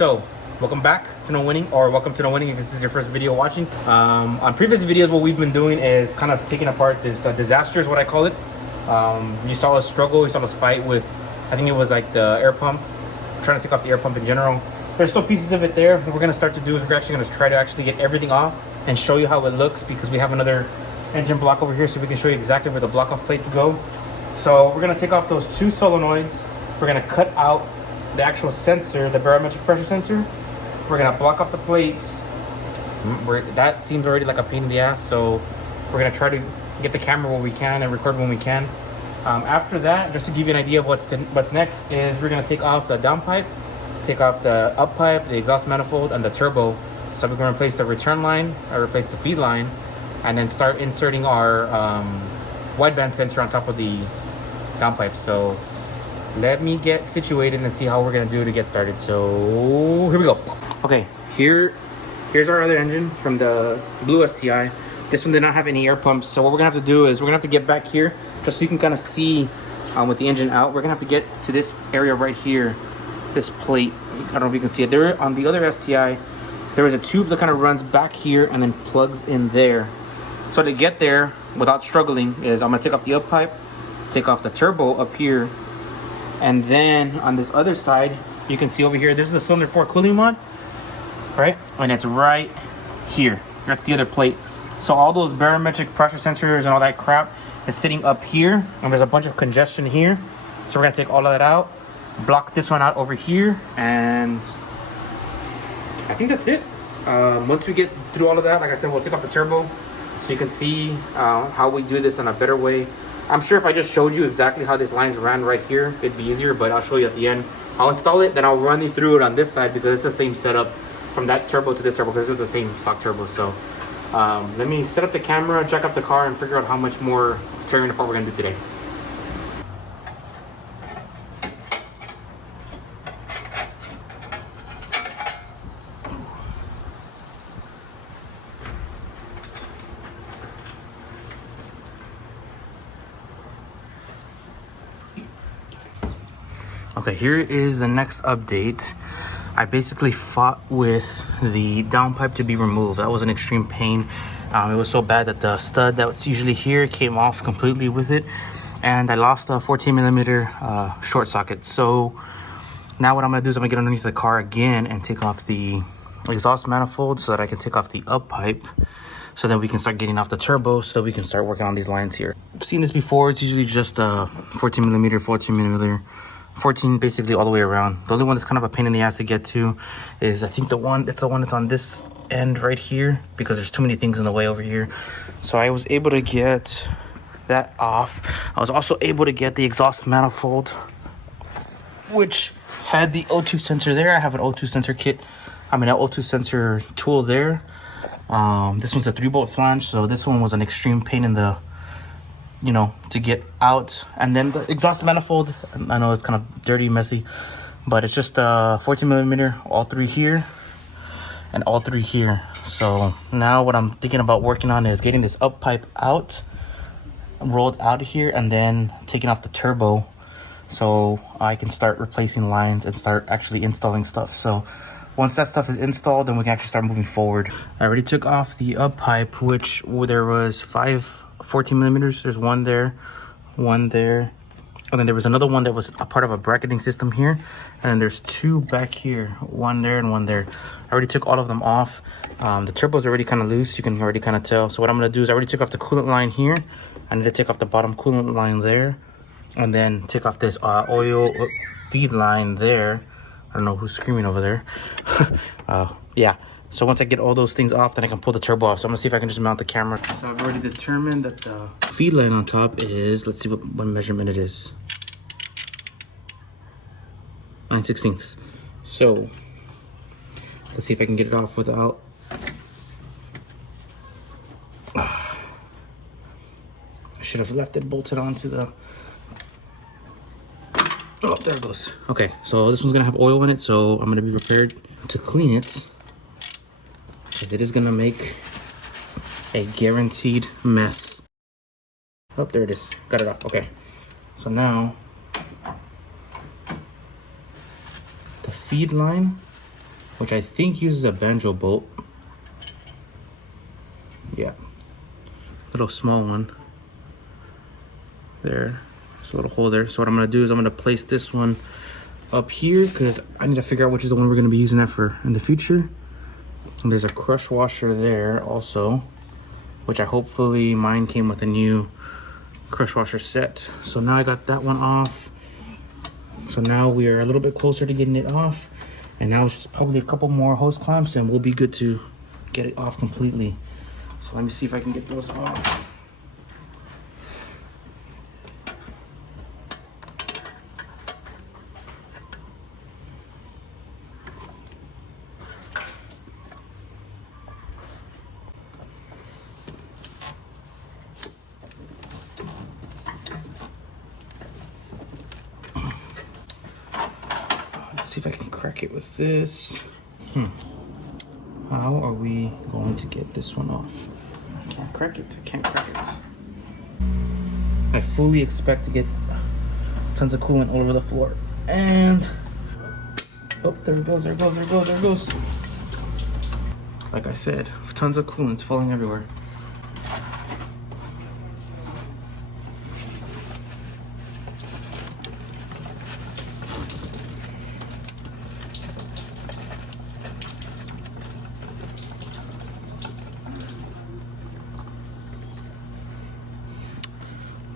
So, welcome back to No Winning, or welcome to No Winning if this is your first video watching. On previous videos, what we've been doing is kind of taking apart this disaster is what I call it. You saw us struggle, you saw us fight with, I think it was like the air pump, trying to take off the air pump in general. There's still pieces of it there. What we're gonna start to do is we're actually gonna try to actually get everything off and show you how it looks, because we have another engine block over here, so we can show you exactly where the block off plates go. So we're gonna take off those two solenoids. We're gonna cut out the actual sensor, the barometric pressure sensor. We're gonna block off the plates. That seems already like a pain in the ass, so we're gonna try to get the camera when we can and record when we can. After that, just to give you an idea of what's next, is we're gonna take off the downpipe, take off the up pipe, the exhaust manifold, and the turbo. So we're gonna replace the return line, replace the feed line, and then start inserting our wideband sensor on top of the downpipe. So let me get situated and see how we're gonna do to get started. So here we go. Okay, here's our other engine from the blue STI. This one did not have any air pumps, so what we're gonna have to do is we're gonna have to get back here just so you can kind of see with the engine out. We're gonna have to get to this area right here, this plate. I don't know if you can see it. There on the other STI, there is a tube that kind of runs back here and then plugs in there. So to get there without struggling is I'm gonna take off the up pipe, take off the turbo up here, and then on this other side, you can see over here, this is the cylinder 4 cooling mod, right? And it's right here. That's the other plate. So all those barometric pressure sensors and all that crap is sitting up here, and there's a bunch of congestion here. So we're gonna take all of that out, block this one out over here, and I think that's it. Once we get through all of that, like I said, we'll take off the turbo so you can see how we do this in a better way. I'm sure if I just showed you exactly how these lines ran right here, it'd be easier, but I'll show you at the end. I'll install it, then I'll run you through it on this side because it's the same setup from that turbo to this turbo because it's the same stock turbo. So let me set up the camera, jack up the car, and figure out how much more tearing apart we're gonna do today. Okay, here is the next update. I basically fought with the downpipe to be removed. That was an extreme pain. It was so bad that the stud that's usually here came off completely with it, and I lost a 14 millimeter short socket. So now what I'm gonna do is I'm gonna get underneath the car again and take off the exhaust manifold so that I can take off the up pipe, so then we can start getting off the turbo so that we can start working on these lines here. I've seen this before. It's usually just 14 millimeter, 14 basically all the way around. The only one that's kind of a pain in the ass to get to is I think it's the one that's on this end right here, because there's too many things in the way over here. So I was able to get that off. I was also able to get the exhaust manifold, which had the O2 sensor there. I have an O2 sensor kit. an O2 sensor tool there. This one's a 3-bolt flange, so this one was an extreme pain in the, to get out. And then the exhaust manifold, I know it's kind of dirty, messy, but it's just 14 millimeter, all three here and all three here. So now what I'm thinking about working on is getting this up pipe out, rolled out of here, and then taking off the turbo so I can start replacing lines and start actually installing stuff. So once that stuff is installed, then we can actually start moving forward. I already took off the up pipe, which there was 5 14 millimeters. There's one there, and then there was another one that was a part of a bracketing system here, and then there's 2 back here, one there and one there. I already took all of them off. The turbo's already kind of loose, you can already kind of tell. So what I'm going to do is I already took off the coolant line here. I need to take off the bottom coolant line there, and then take off this oil feed line there. I don't know who's screaming over there. Yeah, so once I get all those things off, then I can pull the turbo off. So I'm gonna see if I can just mount the camera. So I've already determined that the feed line on top is, let's see what measurement it is. 9/16. So let's see if I can get it off without. I should have left it bolted onto the. Oh, there it goes. Okay, so this one's gonna have oil in it, so I'm gonna be prepared to clean it, because it is gonna make a guaranteed mess. Oh, there it is. Got it off. Okay, so now the feed line which I think uses a banjo bolt. Yeah, little small one there. There's a little hole there. So what I'm gonna do is I'm gonna place this one up here because I need to figure out which is the one we're gonna be using that for in the future. And there's a crush washer there also, which I hopefully mine came with a new crush washer set. So now I got that one off. So now we are a little bit closer to getting it off. And now it's just probably a couple more hose clamps and we'll be good to get it off completely. So let me see if I can get those off. Let's see if I can crack it with this. How are we going to get this one off? I can't crack it. I can't crack it. I fully expect to get tons of coolant all over the floor. And oh, there it goes, there it goes, there it goes, there it goes. Like I said, tons of coolant falling everywhere.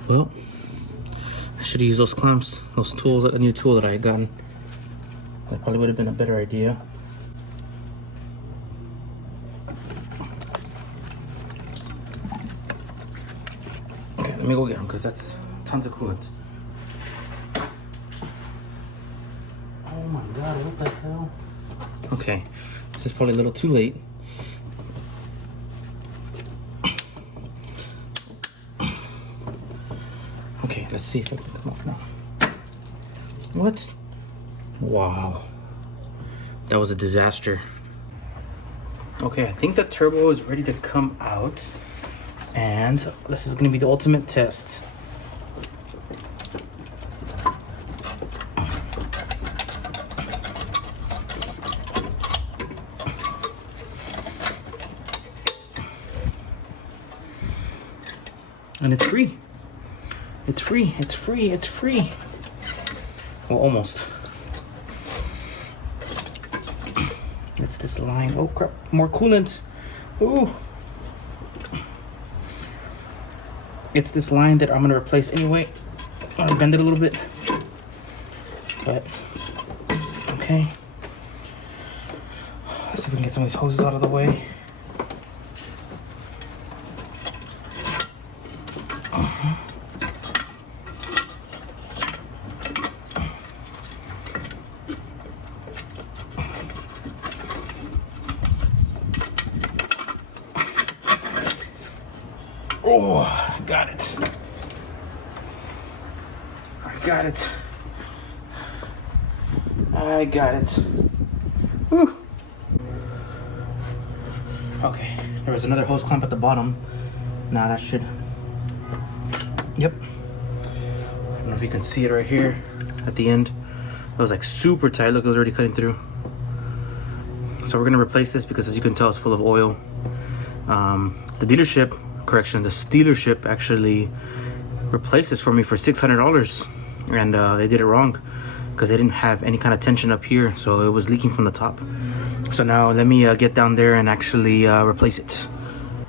Well, I should use those clamps, those tools, a new tool that I had gotten. That probably would have been a better idea. Okay, let me go get them because that's tons of coolant. Oh my god, what the hell? Okay, this is probably a little too late. Okay, let's see if it can come off now. What? Wow. That was a disaster. Okay, I think the turbo is ready to come out. And this is gonna be the ultimate test. And it's free. It's free, it's free, it's free. Well, almost. It's this line. Oh crap, more coolant. Ooh. It's this line that I'm gonna replace anyway. I'm gonna bend it a little bit. But, okay. Let's see if we can get some of these hoses out of the way. Oh, I got it. I got it. I got it. Whew. Okay, there was another hose clamp at the bottom. Now that should... Yep. I don't know if you can see it right here at the end. That was like super tight. Look, it was already cutting through. So we're gonna replace this because as you can tell, it's full of oil. The dealership, correction, the dealership actually replaced this for me for $600, and they did it wrong because they didn't have any kind of tension up here, so it was leaking from the top. So now let me get down there and actually replace it.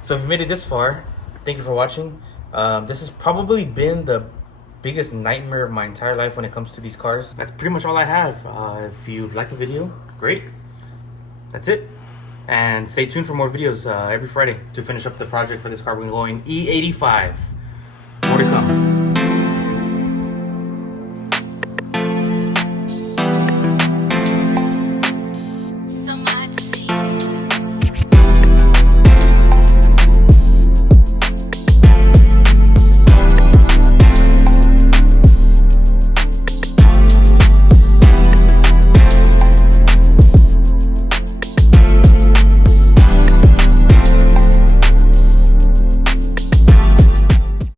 So if you made it this far, thank you for watching. This has probably been the biggest nightmare of my entire life when it comes to these cars. That's pretty much all I have. If you liked the video, great. That's it. And stay tuned for more videos every Friday to finish up the project for this car. We're going E85. More to come.